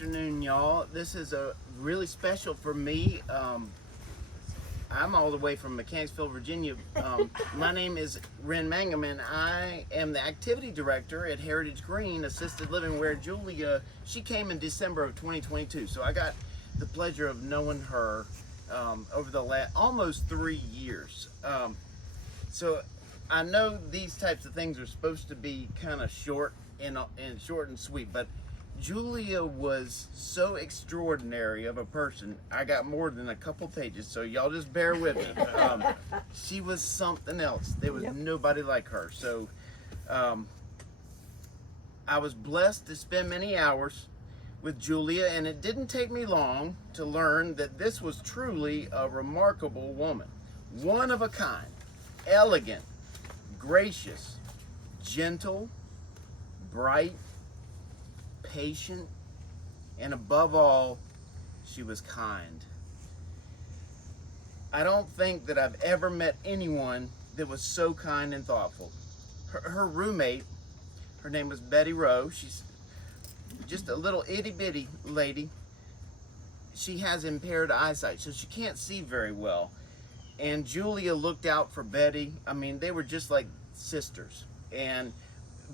Afternoon, y'all. This is a really special for me. I'm all the way from Mechanicsville, Virginia. My name is Ren Mangum, and I am the activity director at Heritage Green Assisted Living, where Julia, she came in December of 2022. So I got the pleasure of knowing her over the last almost 3 years. So I know these types of things are supposed to be kind of short and short and sweet, but Julia was so extraordinary of a person. I got more than a couple pages, so y'all just bear with me. She was something else. There was nobody like her. So I was blessed to spend many hours with Julia, and it didn't take me long to learn that this was truly a remarkable woman. One of a kind, elegant, gracious, gentle, bright, patient, and above all, she was kind. I don't think that I've ever met anyone that was so kind and thoughtful. Her roommate, her name was Betty Rowe. She's just a little itty bitty lady. She has impaired eyesight, so she can't see very well. And Julia looked out for Betty. I mean, they were just like sisters. And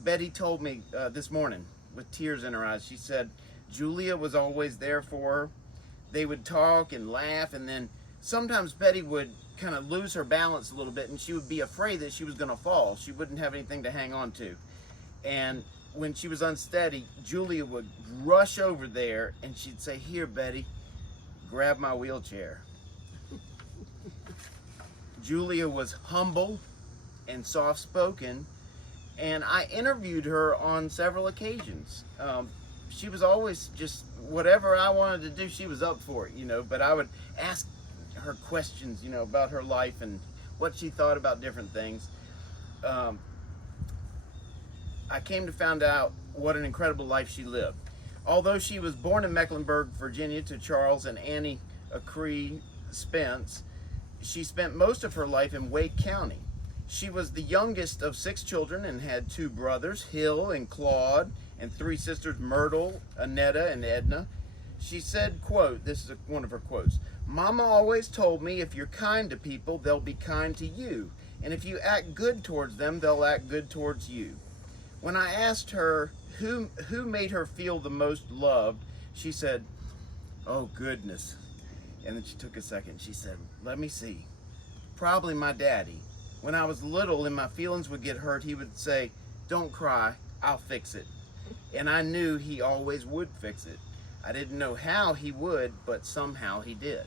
Betty told me this morning, with tears in her eyes, she said Julia was always there for her. They would talk and laugh, and then sometimes Betty would kind of lose her balance a little bit, and she would be afraid that she was going to fall. She wouldn't have anything to hang on to. And when she was unsteady, Julia would rush over there, and she'd say, "Here, Betty, grab my wheelchair." Julia was humble and soft-spoken, and I interviewed her on several occasions. She was always just, whatever I wanted to do, she was up for it, but I would ask her questions, about her life and what she thought about different things. I came to find out what an incredible life she lived. Although she was born in Mecklenburg, Virginia, to Charles and Annie Acree Spence, she spent most of her life in Wake County. She was the youngest of 6 children and had 2 brothers, Hill and Claude, and 3 sisters, Myrtle, Annetta, and Edna. She said, quote, this is one of her quotes, "Mama always told me if you're kind to people, they'll be kind to you. And if you act good towards them, they'll act good towards you." When I asked her who made her feel the most loved, she said, "Oh, goodness." And then she took a second. She said, "Let me see. Probably my daddy. When I was little and my feelings would get hurt, he would say, 'Don't cry, I'll fix it.' And I knew he always would fix it. I didn't know how he would, but somehow he did."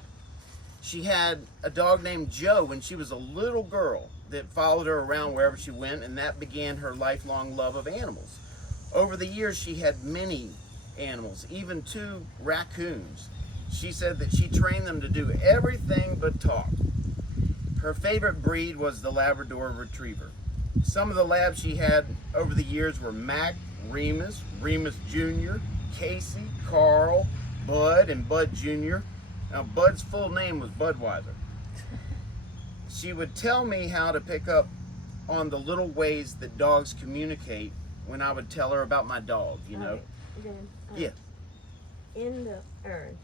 She had a dog named Joe when she was a little girl that followed her around wherever she went, and that began her lifelong love of animals. Over the years, she had many animals, even 2 raccoons. She said that she trained them to do everything but talk. Her favorite breed was the Labrador Retriever. Some of the labs she had over the years were Mac, Remus, Remus Jr., Casey, Carl, Bud, and Bud Jr. Now, Bud's full name was Budweiser. She would tell me how to pick up on the little ways that dogs communicate when I would tell her about my dog, Okay, then, Yeah. in the urn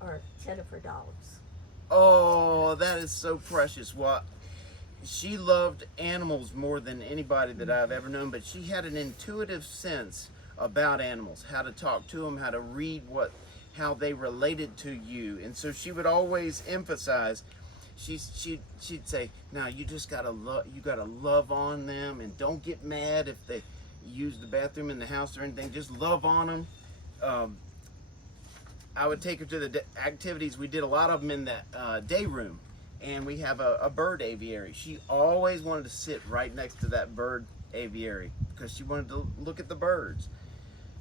are Jennifer dogs. Oh, that is so precious. Well, she loved animals more than anybody that I've ever known, but she had an intuitive sense about animals, how to talk to them, how to read how they related to you. And so she would always emphasize, she'd say, "Now you just gotta love on them, and don't get mad if they use the bathroom in the house or anything. Just love on them." I would take her to the activities. We did a lot of them in that day room, and we have a bird aviary. She always wanted to sit right next to that bird aviary because she wanted to look at the birds.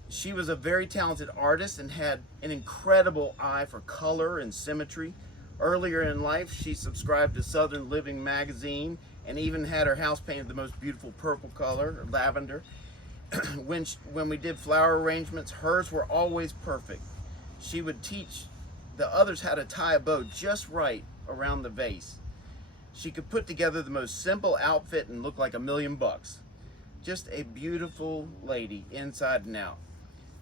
She was a very talented artist and had an incredible eye for color and symmetry. Earlier in life, she subscribed to Southern Living magazine and even had her house painted the most beautiful purple color, lavender. When we did flower arrangements, hers were always perfect. She would teach the others how to tie a bow just right around the vase. She could put together the most simple outfit and look like $1,000,000. Just a beautiful lady inside and out.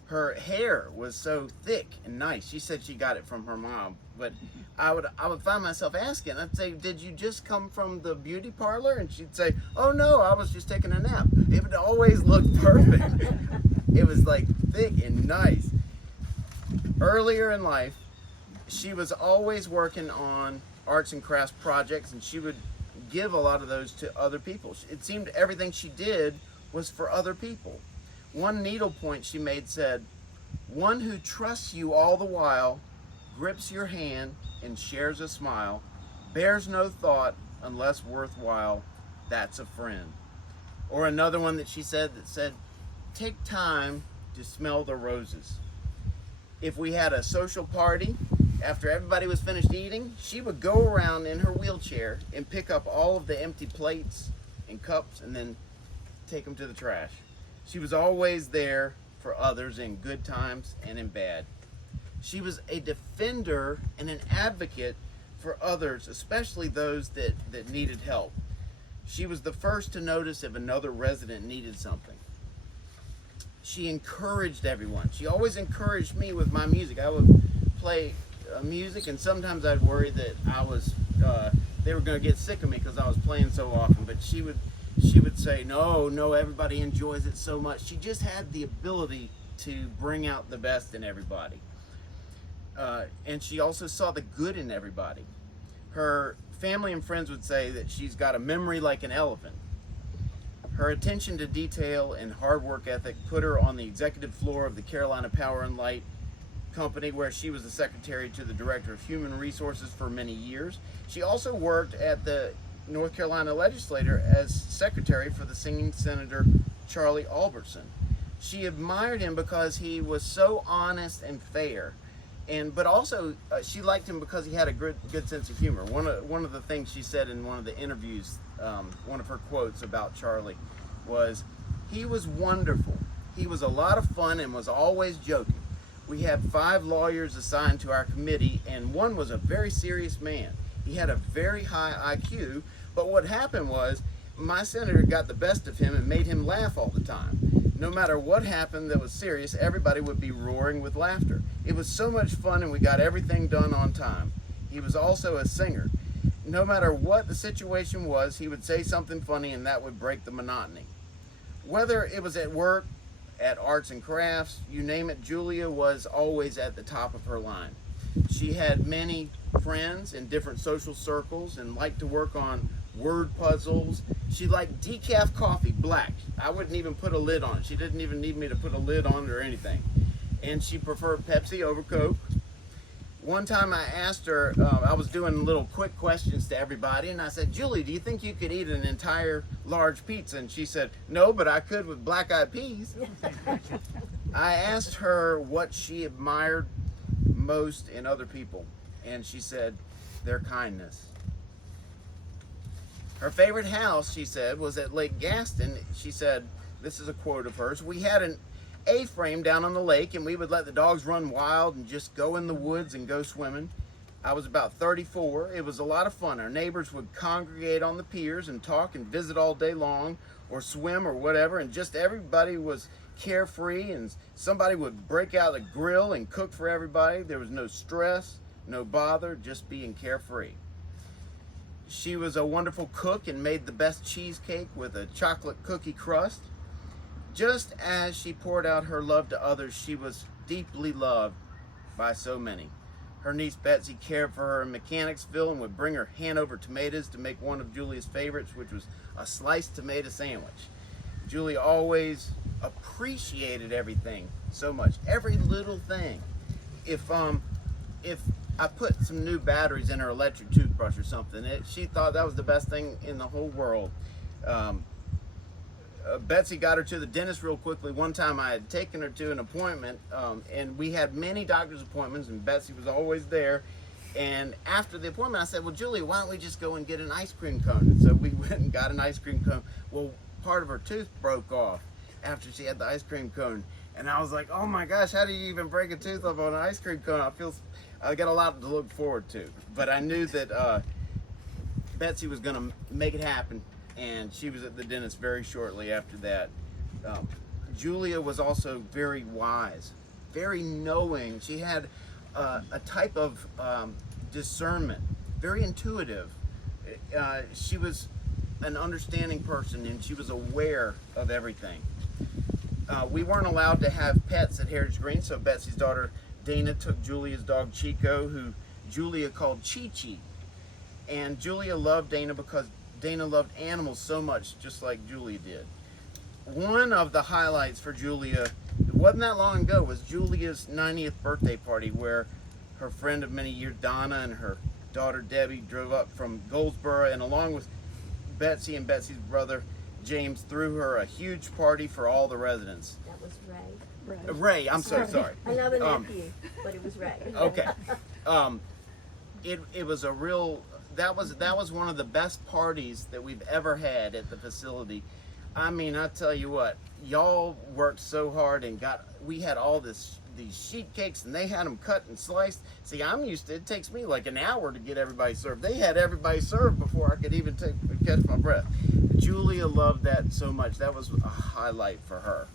Her hair was so thick and nice. She said she got it from her mom. But I would find myself asking, I'd say, did you just come from the beauty parlor? And she'd say, oh no, I was just taking a nap. It would always look perfect. It was like thick and nice. Earlier in life, she was always working on arts and crafts projects, and she would give a lot of those to other people. It seemed everything she did was for other people. One needlepoint she made said, one who trusts you all the while, grips your hand and shares a smile, bears no thought unless worthwhile, that's a friend. Or another one that she said that said, take time to smell the roses. If we had a social party, after everybody was finished eating, she would go around in her wheelchair and pick up all of the empty plates and cups and then take them to the trash. She was always there for others in good times and in bad. She was a defender and an advocate for others, especially those that needed help. She was the first to notice if another resident needed something. She encouraged everyone. She always encouraged me with my music. I would play music, and sometimes I'd worry that they were going to get sick of me because I was playing so often. But she would say, no, everybody enjoys it so much. She just had the ability to bring out the best in everybody. And she also saw the good in everybody. Her family and friends would say that she's got a memory like an elephant. Her attention to detail and hard work ethic put her on the executive floor of the Carolina Power and Light Company, where she was the secretary to the director of human resources for many years. She also worked at the North Carolina legislature as secretary for the singing Senator Charlie Albertson. She admired him because he was so honest and fair, but also she liked him because he had a good sense of humor. One of the things she said in one of the interviews, one of her quotes about Charlie was, he was wonderful. He was a lot of fun and was always joking. We had 5 lawyers assigned to our committee, and one was a very serious man. He had a very high IQ, but what happened was my senator got the best of him and made him laugh all the time. No matter what happened that was serious, everybody would be roaring with laughter. It was so much fun, and we got everything done on time. He was also a singer. No matter what the situation was, he would say something funny, and that would break the monotony. Whether it was at work, at arts and crafts, you name it, Julia was always at the top of her line. She had many friends in different social circles and liked to work on word puzzles. She liked decaf coffee, black. I wouldn't even put a lid on it. She didn't even need me to put a lid on it or anything. And she preferred Pepsi over Coke. One time I asked her, I was doing little quick questions to everybody, and I said, Julie, do you think you could eat an entire large pizza? And she said, no, but I could with black-eyed peas. I asked her what she admired most in other people, and she said, their kindness. Her favorite house, she said, was at Lake Gaston. She said, this is a quote of hers, we had an A-frame down on the lake, and we would let the dogs run wild and just go in the woods and go swimming. I was about 34. It was a lot of fun. Our neighbors would congregate on the piers and talk and visit all day long, or swim or whatever, and just everybody was carefree, and somebody would break out a grill and cook for everybody. There was no stress, no bother, just being carefree. She was a wonderful cook and made the best cheesecake with a chocolate cookie crust. Just as she poured out her love to others, she was deeply loved by so many. Her niece Betsy cared for her in Mechanicsville and would bring her Hanover tomatoes to make one of Julia's favorites, which was a sliced tomato sandwich. Julia always appreciated everything so much, every little thing. If I put some new batteries in her electric toothbrush or something, she thought that was the best thing in the whole world. Betsy got her to the dentist real quickly. One time I had taken her to an appointment, and we had many doctor's appointments, and Betsy was always there. And after the appointment, I said, well, Julie, why don't we just go and get an ice cream cone? And so we went and got an ice cream cone. Well, part of her tooth broke off after she had the ice cream cone. And I was like, oh my gosh, how do you even break a tooth off on an ice cream cone? I got a lot to look forward to. But I knew that Betsy was going to make it happen. And she was at the dentist very shortly after that. Julia was also very wise. very knowing. She had a type of discernment, very intuitive. She was an understanding person, and she was aware of everything. We weren't allowed to have pets at Heritage Green, so Betsy's daughter Dana took Julia's dog Chico, who Julia called Chi Chi. And Julia loved Dana because Dana loved animals so much, just like Julia did. One of the highlights for Julia, it wasn't that long ago, was Julia's 90th birthday party, where her friend of many years, Donna, and her daughter Debbie drove up from Goldsboro, and along with Betsy and Betsy's brother James, threw her a huge party for all the residents. That was Ray. Ray, I'm so sorry. Another nephew, but it was Ray. Okay. It was a real, that was one of the best parties that we've ever had at the facility. I mean, I tell you what, y'all worked so hard and we had all these sheet cakes, and they had them cut and sliced. See, I'm used to, it takes me like an hour to get everybody served. They had everybody served before I could even catch my breath. Julia loved that so much. That was a highlight for her.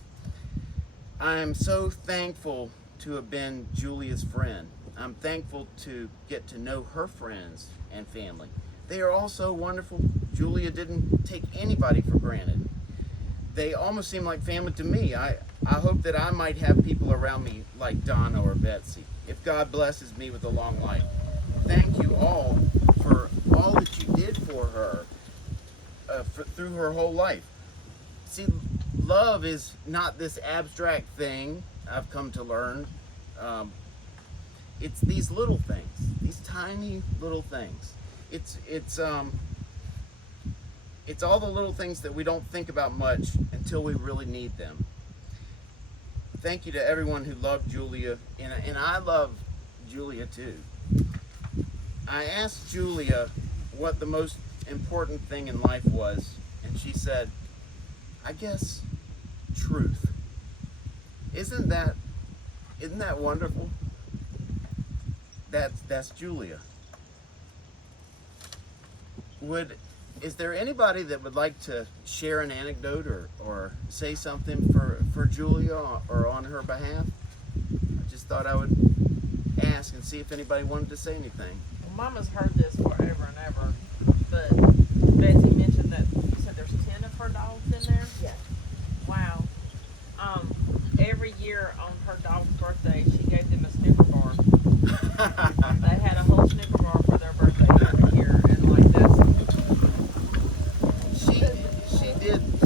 I am so thankful to have been Julia's friend. I'm thankful to get to know her friends and family. They are all so wonderful. Julia didn't take anybody for granted. They almost seem like family to me. I hope that I might have people around me like Donna or Betsy, if God blesses me with a long life. Thank you all for all that you did for her through her whole life. See, love is not this abstract thing, I've come to learn. It's these little things, these tiny little things. It's all the little things that we don't think about much until we really need them. Thank you to everyone who loved Julia, and I love Julia too. I asked Julia what the most important thing in life was, and she said, I guess truth. Isn't that wonderful? That's Julia. Is there anybody that would like to share an anecdote or say something for Julia or on her behalf? I just thought I would ask and see if anybody wanted to say anything. Well, Mama's heard this forever and ever, but Betsy mentioned that you said there's 10 of her dogs in there? Yes. Wow. Every year on her dog's birthday, she gave them a Sniffer bar. They had a whole Sniffer bar for their birthday every year, and like that's.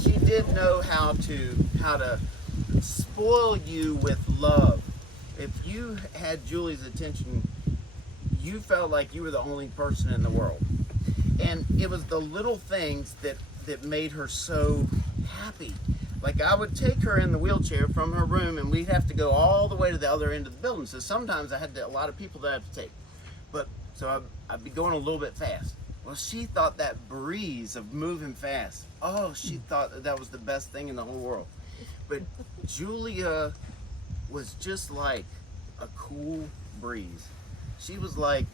She did know how to spoil you with love. If you had Julie's attention, you felt like you were the only person in the world. And it was the little things that made her so happy. Like, I would take her in the wheelchair from her room, and we'd have to go all the way to the other end of the building. So sometimes I had a lot of people that I had to take. So I'd be going a little bit fast. Well, she thought that breeze of moving fast, she thought that was the best thing in the whole world. But Julia was just like a cool breeze. She was like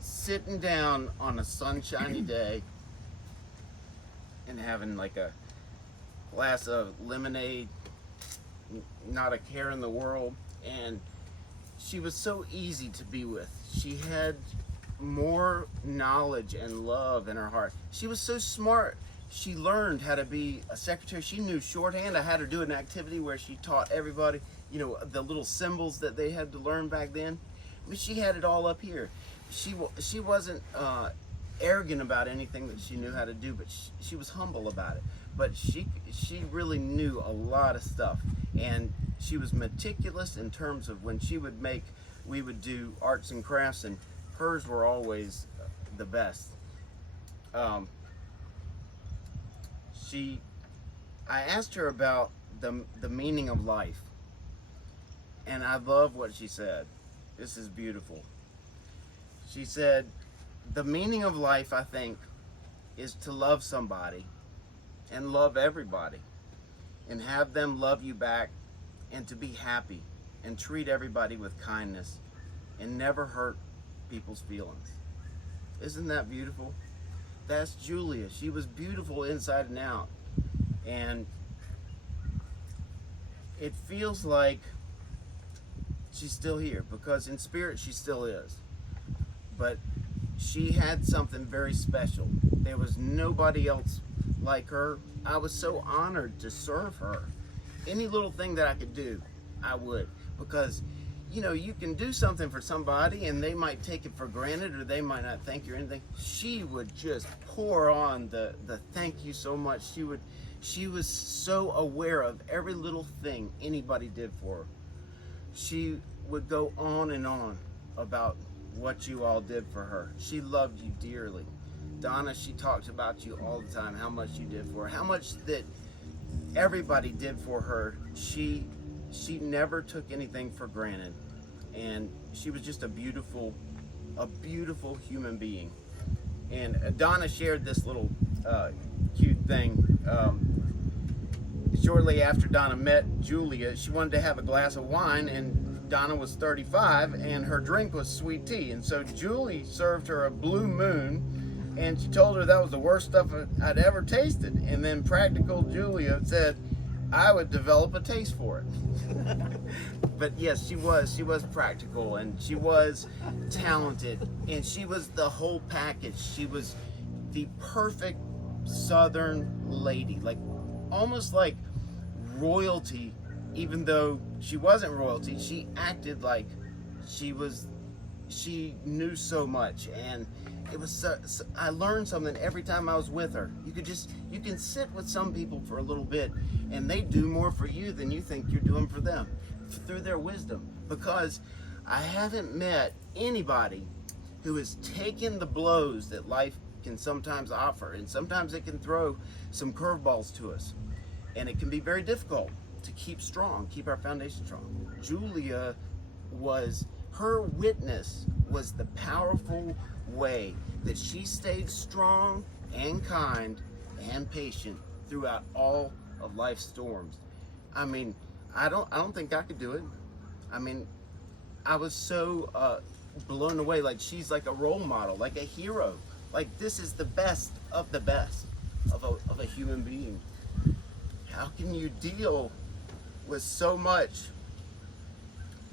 sitting down on a sunshiny day and having like a glass of lemonade, not a care in the world, and she was so easy to be with. She had more knowledge and love in her heart. She was so smart. She learned how to be a secretary. She knew shorthand. I had her do an activity where she taught everybody, the little symbols that they had to learn back then. I mean, she had it all up here. She wasn't arrogant about anything that she knew how to do, but she was humble about it. But she really knew a lot of stuff, and she was meticulous in terms of when we would do arts and crafts, and hers were always the best. I asked her about the meaning of life, and I love what she said. This is beautiful. She said, the meaning of life, I think, is to love somebody and love everybody and have them love you back, and to be happy and treat everybody with kindness and never hurt people's feelings. Isn't that beautiful? That's Julia. She was beautiful inside and out. And it feels like she's still here, because in spirit she still is. But she had something very special. There was nobody else like her. I was so honored to serve her. Any little thing that I could do, I would. Because, you can do something for somebody and they might take it for granted, or they might not thank you or anything. She would just pour on the thank you so much. She was so aware of every little thing anybody did for her. She would go on and on about what you all did for her. She loved you dearly. Donna, she talked about you all the time, how much you did for her, how much that everybody did for her. She never took anything for granted, and she was just a beautiful human being. And Donna shared this little cute thing. Shortly after Donna met Julia, she wanted to have a glass of wine, and Donna was 35, and her drink was sweet tea. And so Julie served her a Blue Moon, and she told her that was the worst stuff I'd ever tasted. And then practical Julia said, I would develop a taste for it. But yes, she was practical, and she was talented, and she was the whole package. She was the perfect Southern lady, like almost like royalty. Even though she wasn't royalty, she acted like she knew so much. And it was I learned something every time I was with her. You can sit with some people for a little bit, and they do more for you than you think you're doing for them, through their wisdom. Because I haven't met anybody who has taken the blows that life can sometimes offer, and sometimes it can throw some curveballs to us, and it can be very difficult to keep our foundation strong. Julia her witness was the powerful way that she stayed strong and kind and patient throughout all of life's storms. I mean, I don't think I could do it. I mean, I was so blown away. Like, she's like a role model, like a hero. Like, this is the best of a human being. How can you deal with so much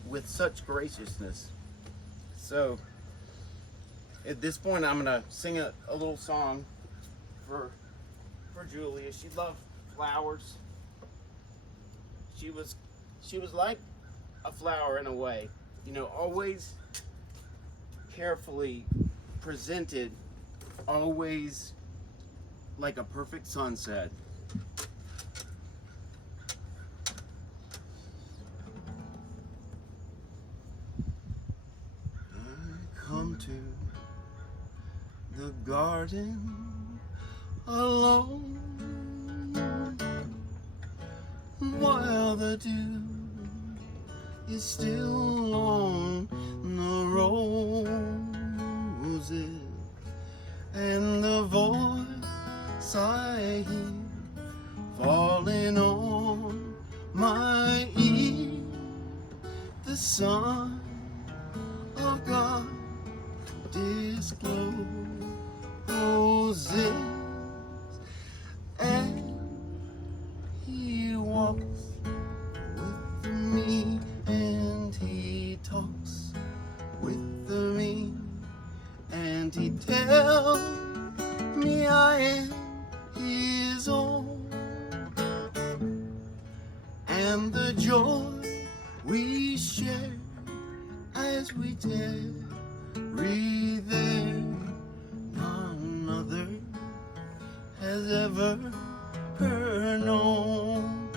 with such graciousness? So at this point, I'm gonna sing a little song for Julia. She loved flowers. She was like a flower in a way, always carefully presented, always like a perfect sunset. Come to the garden alone, while the dew is still on the roses, and the voice I hear falling on my ear, the Son of God discloses, and he walks with me, and he talks with me, and he tells me I am his own, and the joy we share as we tarry there, none other has ever known.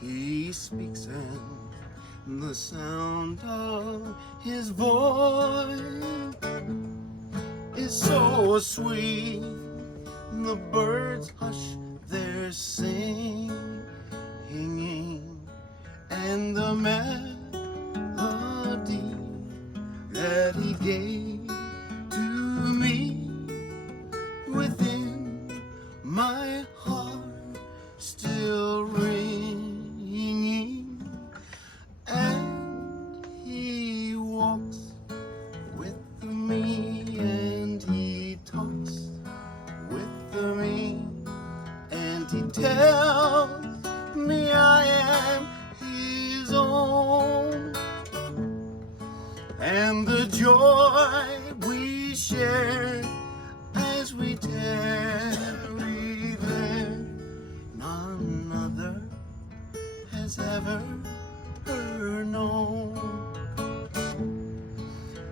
He speaks, and the sound of his voice is so sweet, the birds hush their singing, and the melody that he gave to me within my heart still ringing, and he walks with me, and he talks with me, and he tells me and the joy we share as we tarry there. None other has ever known.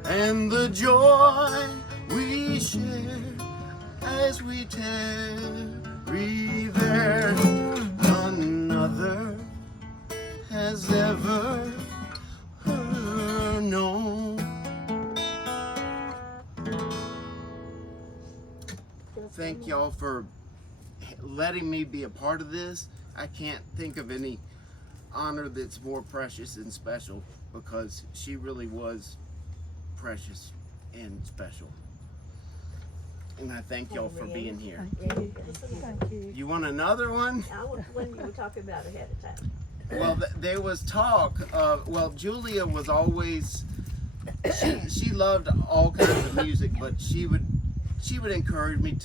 And the joy we share as we tarry there, none other has ever known. Thank y'all for letting me be a part of this. I can't think of any honor that's more precious and special, because she really was precious and special. And I thank y'all for being here. Thank you. You want another one? I was when you were talking about ahead of time. Well, there was talk of, well, Julia was always, she loved all kinds of music, but she would encourage me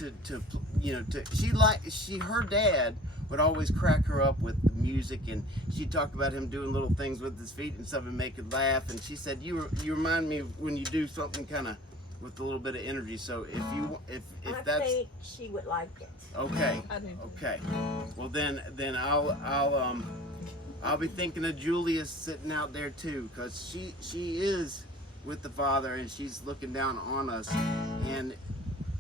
her dad would always crack her up with the music, and she'd talk about him doing little things with his feet and stuff and make her laugh. And she said, you remind me of when you do something kind of with a little bit of energy. So if I that's think she would like it. okay, I do. okay. Well then I'll be thinking of Julia sitting out there too, because she is with the Father and she's looking down on us. And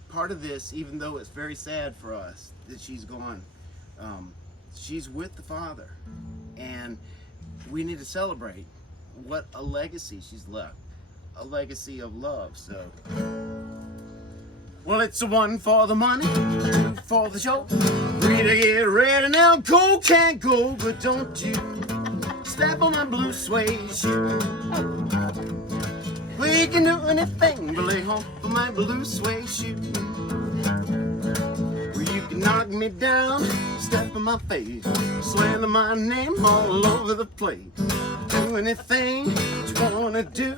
part of this, even though it's very sad for us that she's gone, she's with the Father, and we need to celebrate what a legacy she's left, a legacy of love. So, well, it's the one for the money, two for the show. Three to get ready now. Go can't go, but don't you step on my blue suede shoe. We can do anything but lay off of my blue suede shoe. You can knock me down, step in my face, slander my name all over the place. Do anything you wanna do,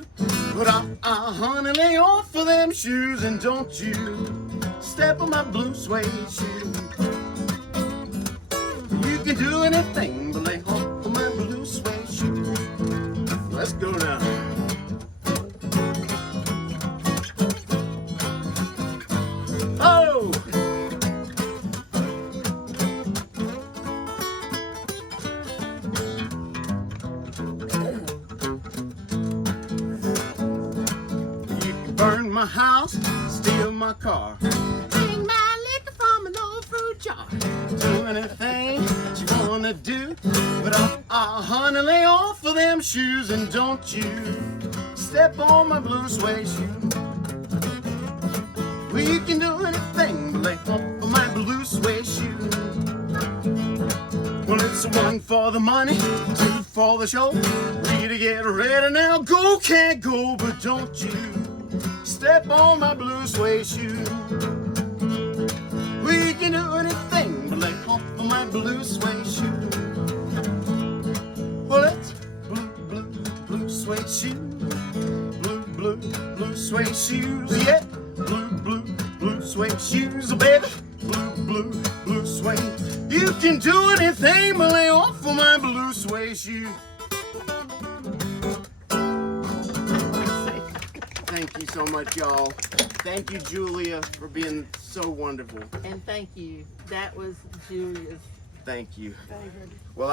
but honey, lay off of them shoes, and don't you step on my blue suede shoe. You can do anything but lay off of my blue suede shoe. Let's go now. Oh! Burn my house, steal my car, bring my liquor from an old fruit jar. Do anything you wanna do, but honey, lay off of them shoes, and don't you step on my blue suede shoe. Well, you can do anything but lay off of my blue suede shoe. Well, it's one for the money, two for the show. Three to get ready now. Go can't go, but don't you step on my blue suede shoe. We can do anything but lay off of my blue suede shoe. Well, it's blue suede shoe. Blue suede shoes, yeah. Blue suede shoes, baby. Blue suede. You can do anything but lay off of my blue suede shoe. Thank you so much, y'all. Thank you, Julia, for being so wonderful. And thank you. That was Julia's Thank you. favorite. Well,